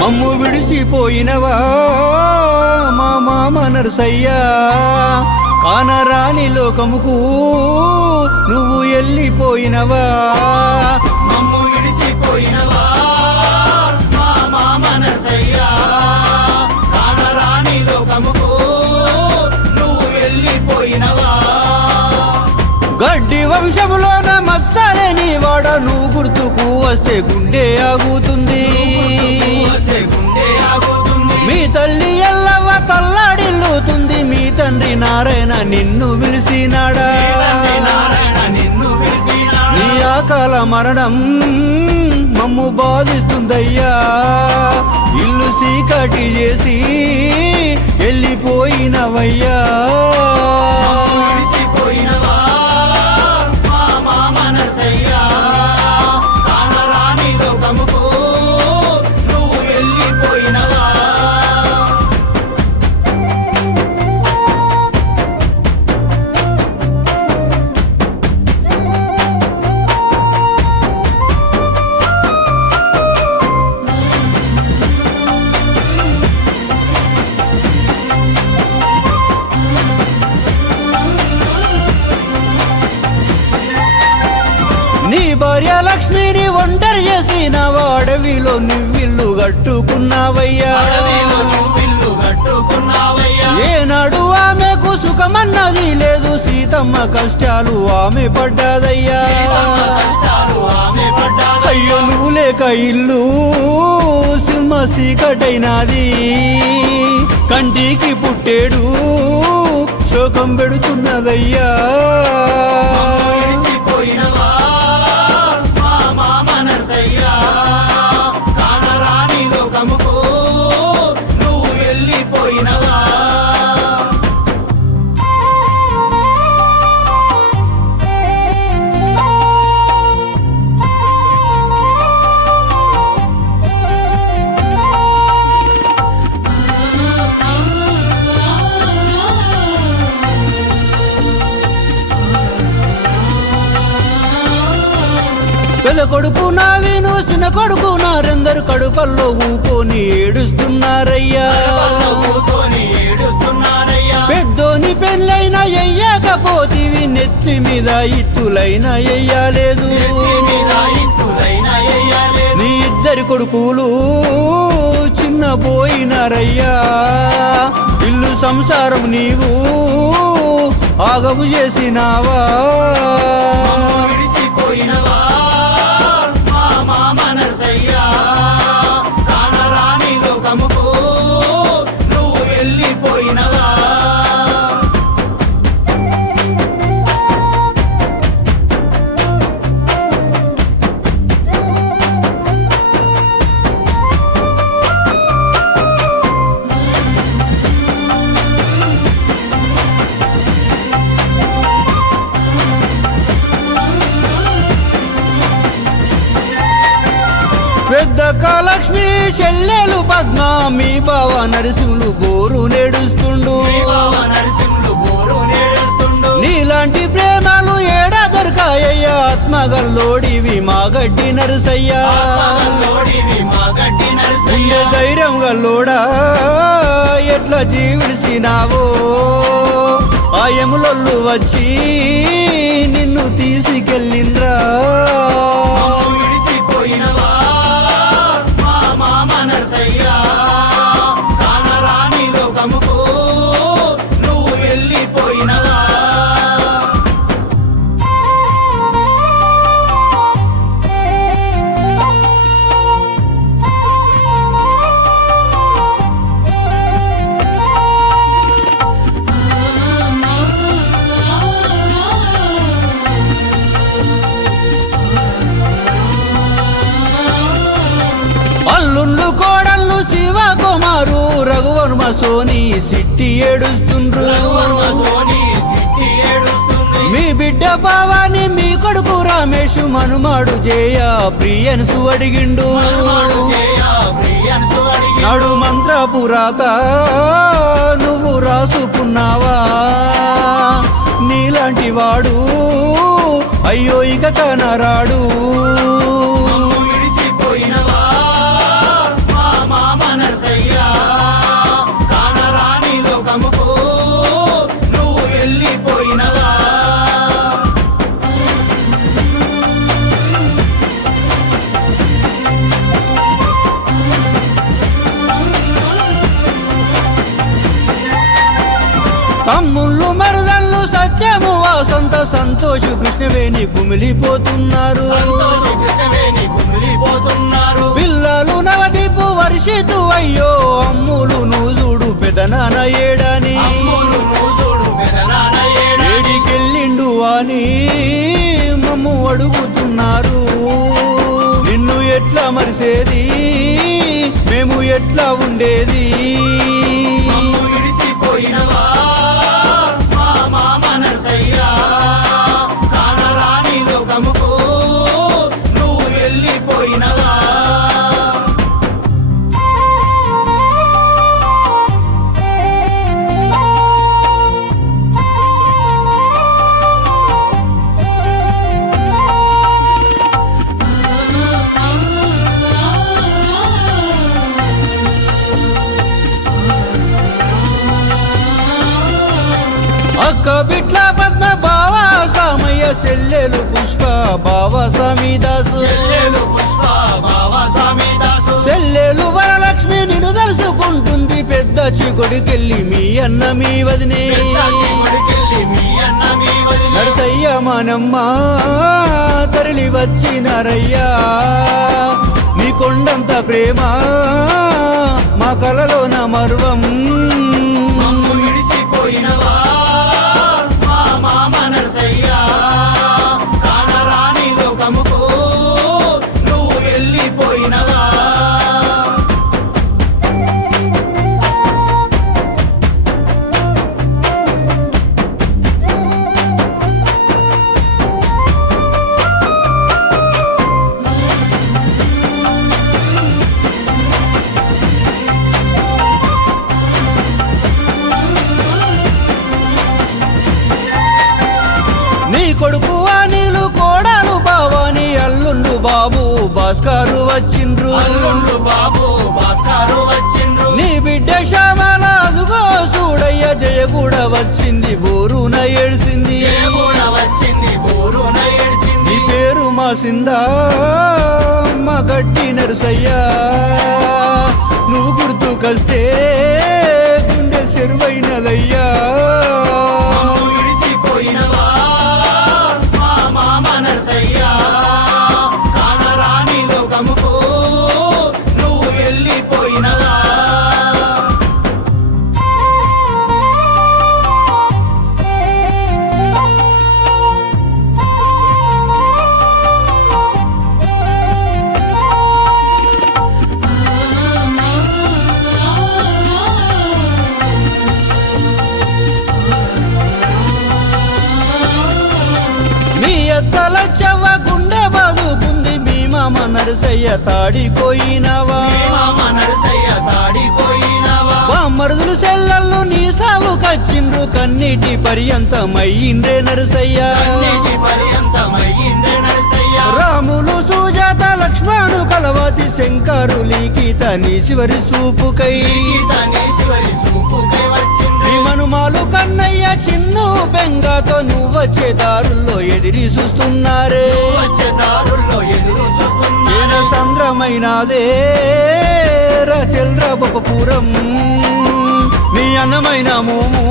మమ్ము విడిసిపోయినవా? మా మామ నరసయ్యా కానరాని లోకముకు నువ్వు వెళ్ళిపోయినవా మమ్ము విడిచిపోయినవా మా మామ నరసయ్యా కానరాని లోకముకు నువ్వు వెళ్ళిపోయినవా గడ్డి వంశములోన మస్సాలేని వాడ నువ్వు గుర్తుకు వస్తే గుండె ఆగుతుంది. వస్తే గుండె ఆగుతుంది మీ తల్లి ఎల్లవ తల్లాడిల్లుతుంది మీ తండ్రి నారాయణ నిన్ను పిలిచినాడా తండ్రి నిన్ను నీ ఆకాల మరణం మమ్ము బాధిస్తుందయ్యా. ఇల్లు సీకటి చేసి వెళ్ళిపోయినవయ్యా. నువ్విల్లు కట్టుకున్నావయ్యా. నువ్విల్లు కట్టుకున్నావయ్యా ఏనాడు ఆమెకు సుఖమన్నది లేదు సీతమ్మ కష్టాలు ఆమె పడ్డాదయ్యా. ఆమె అయ్యో నువ్వు లేక ఇల్లు సింహ సీకటైనది. కంటికి పుట్టేడు శోకం పెడుతున్నదయ్యా. విడిచిపోయినవా? మా మామ పెద్ద కొడుకు నా విను చిన్న కొడుకు నారెందరు కడుపల్లో ఊకొని ఏడుస్తున్నారయ్యా. పెద్దోని పెళ్ళైన ఎయ్యకపోతివి నెత్తి మీద ఇత్తులైన ఎయ్యాలేదు నెత్తి మీద ఇత్తులైన ఎయ్యాలేదు. నీ ఇద్దరి కొడుకులు చిన్న పోయినారయ్యా. ఇల్లు సంసారం నీవు ఆగము చేసినావా? మీ బావ నరసింహులు బోరు నేడుస్తుండు. నీలాంటి ప్రేమలు ఏడా దొరకాయ్యా ఆత్మగల్లోడివి మా గడ్డి నరుసయ్యా. ఆత్మగల్లోడివి మా గడ్డి ఉండే నరసయ్యా ధైర్యం గల్లోడా? ఎట్లా జీవిడిసినావో ఆయములొల్లు వచ్చి నిన్ను తీసుకెళ్ళిండ్రా సోని సిట్టి ఏడుస్తుండ్రు. సిట్టి మీ బిడ్డ పావాని మీ కొడుకు రమేష్ మనుమాడు జయ ప్రియన్సు అడిగిండు. నడు మంత్ర పురాత నువ్వు రాసుకున్నావా? నీలాంటి వాడు అయ్యో ఇక కనరాడు. సంతోషు కృష్ణవేణి కుమిలిపోతున్నారు. పిల్లలు నవదీపు వర్షితు అయ్యో అమ్ములు నూజుడు పెదనాన ఏడని. ఏడికెళ్ళిండు అని మమ్ము అడుగుతున్నారు. నిన్ను ఎట్లా మరిసేది? మేము ఎట్లా ఉండేది? అక్క బిట్ల పద్మ బావ సామయ్య సెల్లెలు పుష్ప బావ సమీదాసు సెల్లెలు వరలక్ష్మి నిన్ను తెలుసుకుంటుంది పెద్ద చికొడికెళ్ళి మీ అన్న మీ వదినే. పెద్ద చీమడికెళ్ళి మీ అన్న మీ వదిన. నరసయ్య మానమ్మ తరలి వచ్చినారయ్యా నీ కొండంత ప్రేమ మా కలలోన మరువం. కొడుకు అనిలు కోడలు బావాని అల్లుండు బాబు భాస్కరు వచ్చిండ్రు. అల్లుండు బాబు భాస్కరు వచ్చిండ్రు. నీ బిడ్డ శ్యామల అదుగో చూడయ్య జయ కూడా వచ్చింది బోరున ఏడ్చింది కూడా వచ్చింది బోరున నీ ఏడ్చింది పేరు మా సిందా మా గట్టి నరుసయ్యా. నరసయ్య తాడిపోయినవా? నరసయ్య తాడిపోయినవా? మరుదులు సెల్లళ్ళు నీ సాగు కచ్చిండ్రు కన్నీటి పర్యంతమయ్యిండ్రే నరసయ్య. రాములు సుజాత లక్ష్మణు కలవతి శంకరు లీకిత నీ శివరి సూపుకై. మనుమాలు కన్నయ్య చిన్ను బెంగతో నువ్వొచ్చే దారుల్లో ఎదిరి చూస్తున్నారే. వచ్చే దారుల్లో ఎదురు సంద్రమైనదే రచెల్ర బొపపురం నీ అన్నమైన మోము